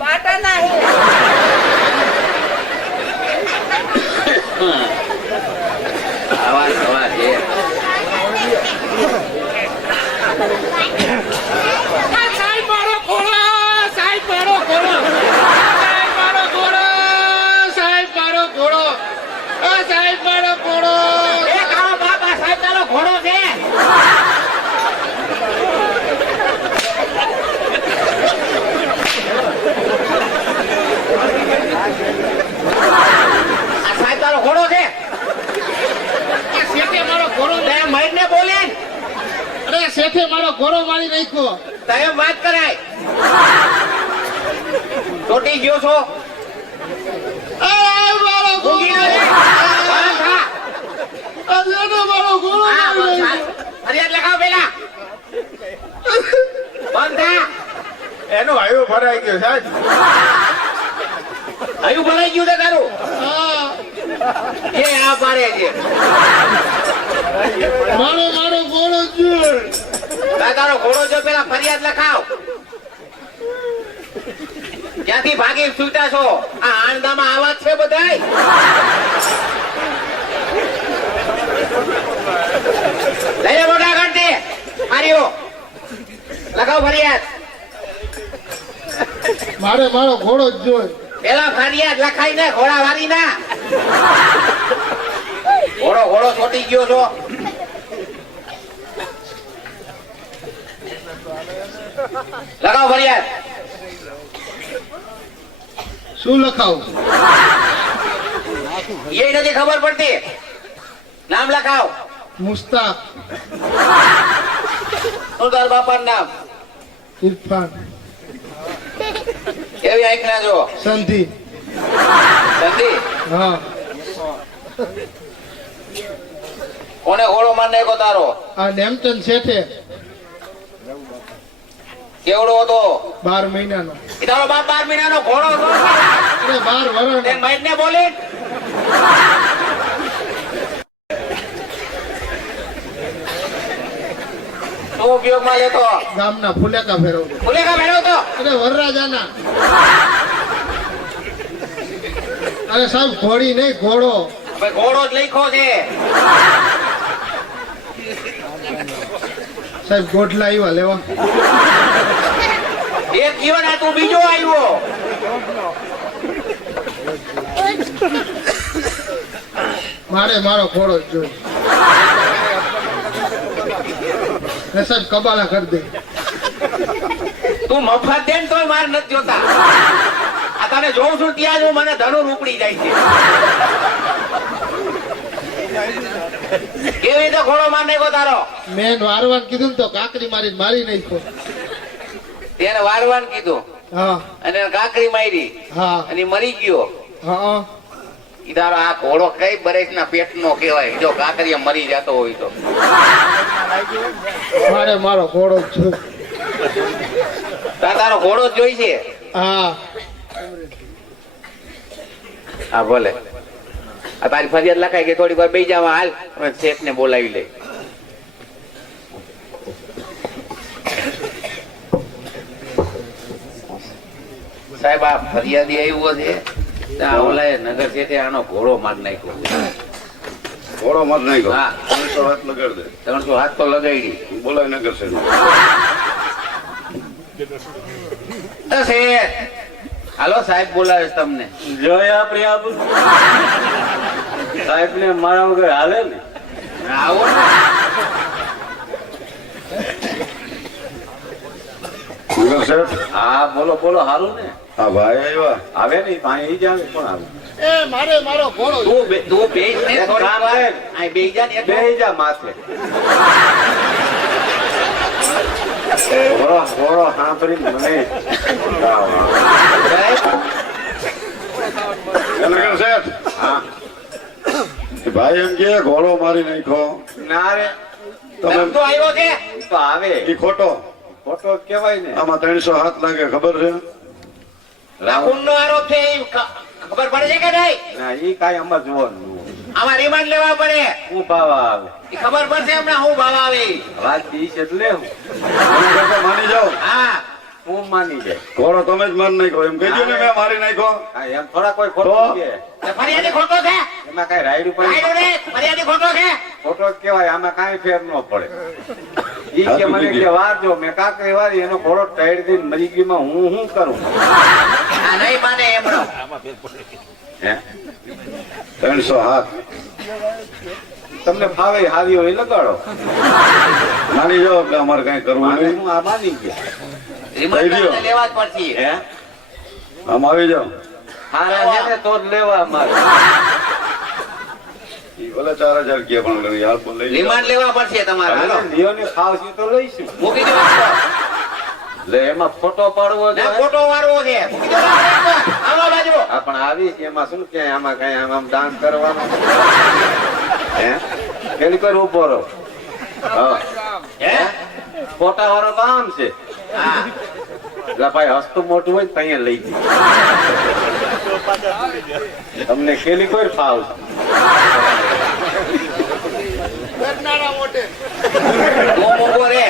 બાટા ના આવાજ અવાજ છે. સાહેબ મારો ઘોડો, સાહેબ મારો ઘોડો, સાહેબ મારો ઘોડો, સાહેબ મારો ઘોડો, સાહેબ મારો ઘોડો. એ કાળો બાપા સાહેબ તારો ઘોડો છે. આ સાહેબ તારો ઘોડો છે. શેઠે મારો ઘોડો, તે મરને બોલે. અરે શેઠે મારો ઘોડો મારી નાખ્યો. તને વાત કરાય. તોટી ગયો છો. મારો ઘોડો, મારો ઘોડો મારી નાખ્યો. ફરિયાદ લખાવ પેલા. બંધ થા. એનું આયુ ભરાઈ ગયું સાહેબ. આયુ ભરાઈ ગયું છે તારું. એ આ પાડે છે. મારો ઘોડો જોર. તારો ઘોડો જો પેલા ફરિયાદ લખાવ. ક્યાંથી ભાગી છૂટા છો? આ આણદામાં આવાજ છે બધાય. લઈ મોટા ઘંટી માર્યો લખાવ ફરિયાદ. મારો ઘોડો જ જોર. પેલા ફરિયાદ લખાઈ ને ઘોડા વારી ના. ઘોડો છોટી ગયો છો. લખાવ ફરિયાદ. શું લખાવું? એ નથી ખબર પડતી. નામ લખાવ. મુસ્તાક શું તાર બાપાનું નામ? ઇરફાન કેવી આંખ ના જો? સંધિ. સંધી. હા. કોને ઘોડો માર નાખ્યો તારો? આ નેમચંદ શેઠે કેવડો હતો? 12 મહિનાનો. એ તારો બાપ 12 મહિનાનો ઘોડો હતો? અરે 12 વર્ષ. તે મૈનને બોલી. શું ઉપયોગમાં લેતો? ગામના ફુલેકા ફેરવતો. ફુલેકા ભેળવતો? અરે વરરાજાના. અરે સાહેબ ઘોડી નહીં ઘોડો. ભાઈ ઘોડો જ લખ્યો છે. સાહેબ ગોઠલા આવ્યા લેવા. એક જીવન આ તું બીજો આવ્યો. મારો ઘોડો જ જોઈ. ને સાહેબ કબાલા કરી દે. તું મફત દે ને તોય માર નથી જોતા. આ તને જોઉં છું ત્યાં જ હું મને ધનુર ઉપડી જાય છે. કેવી રીતે ઘોડો માર નાખ્યો તારો? મેં વારવાન કીધું ને તો કાકરી મારી નાખ્યો. તેને વારવાન કીધું હા અને કાકરી મારી હા અને મરી ગયો. હા. ઈ તારો આ ઘોડો કઈ બરેસ ના પેટ નો કહેવાય જો કાકરીએ મરી જતો હોય તો? મારો ઘોડો જ જોઈ. તારો ઘોડો જ જોઈ છે. હા હા ભલે. આ તારી ફરિયાદ લખાય કે થોડી વાર બેસી જવા. હાલ શેઠ ને બોલાવી લે. સાહેબ આ ફરિયાદી આવ્યો છે. ઓલા નગર શેઠે આનો ઘોડો માર નાખ્યો. ઘોડો મત નહીં ગયો. હા 300 હાથ લગાડ દે. 300 હાથ તો લગાડી. બોલાય નગર છે. શેઠ હાલો સાહેબ બોલાવે છે તમને. જોયા પ્રિયા સાહેબ ને મારા વગર હાલે ને. આવો ને. નગર સાહેબ. હા બોલો સારું ને. હા ભાઈ આવ્યા. આવે ને પાણી જ આવે કોણ આવે? એ મારો ઘોડો. તું બેસ ને થોડી કામ વાર. કરે. અહીં બેસી જા ને એક બેહી જા માથે. ઘોડો સાંભળીને મને નગર સાહેબ. હા ભાઈ એમ કે ઘોડો મારી નાખ્યો. ના રે તમે ધમતો આવ્યો છે. તો આવે ઈ ખોટો. ફોટો કેવાય ને. આમાં 300 હાથ લાગે ખબર છે? ખૂનનો આરોપ છે એ ખબર ખબર પડે છે કે નહીં? ના ઈ કાંઈ આમાં જોવાનું આમાં રિમાન્ડ લેવા પડે. હું ભાવ આવે ઈ ખબર પડશે હમણાં હું ભાવ આવે ઈ. વાત ઈ છે એટલે હું મને કરતા માની જાઓ. હા હું માની જાય ઘોડો તમે જ મારી નાખ્યો એમ કહેજો ને મેં મારી નાખ્યો. હા, એમ થોડા કોઈ ખોટું તો? છે તો ફરિયાદી ખોટો છે. એમાં કાંઈ રાયડું પડી રાયડો રે, ફરિયાદી ખોટો છે. ખોટો જ કહેવાય આમાં કાંઈ ફેર ન પડે ઈ કે મને કે વારજો મેં કાંકરી વારી એનો ઘોડો ટાઈડ દઈને મરી ગયો હું શું કરું આ નહીં માને એમનો. હે 307 તમને ફાવે હારી હોય લગાડો માની જાઓ એટલે અમારે કઈ કરવું મારે નહીં. હું આ માની ગયા રિમાન્ડ લઈ લ્યો. તમને લેવા જ પડશે. હે આમ આવી જાઓ. હારા છે ને તો જ લેવા મારે ઈ ભલે 4000 કે પણ કરી હાલ પણ લઈ જાઓ. રિમાન્ડ લેવા પડશે તમારે. હાલો લિયોને ફાવશે તો લઈશું મૂકી દો રાખો. એટલે એમાં ફોટો પાડવો ના જોઈએ ખોટો વાળવો છે. મૂકી દો રાખો. આવો બાજુ. હા પણ આવી છે એમાં શું કે આમાં કઈ આમ ડાન્સ કરવાનો હે પેલી કોઈ ઉભો રહો હા હે? ફોટા વાળો તો આમ છે હા. એટલે ભાઈ હસતું મોટું હોય ને ત્યાં લઈ જાય તમને કેલી કોઈ ફાવ કરનારા મોટે તું ઊભો રે.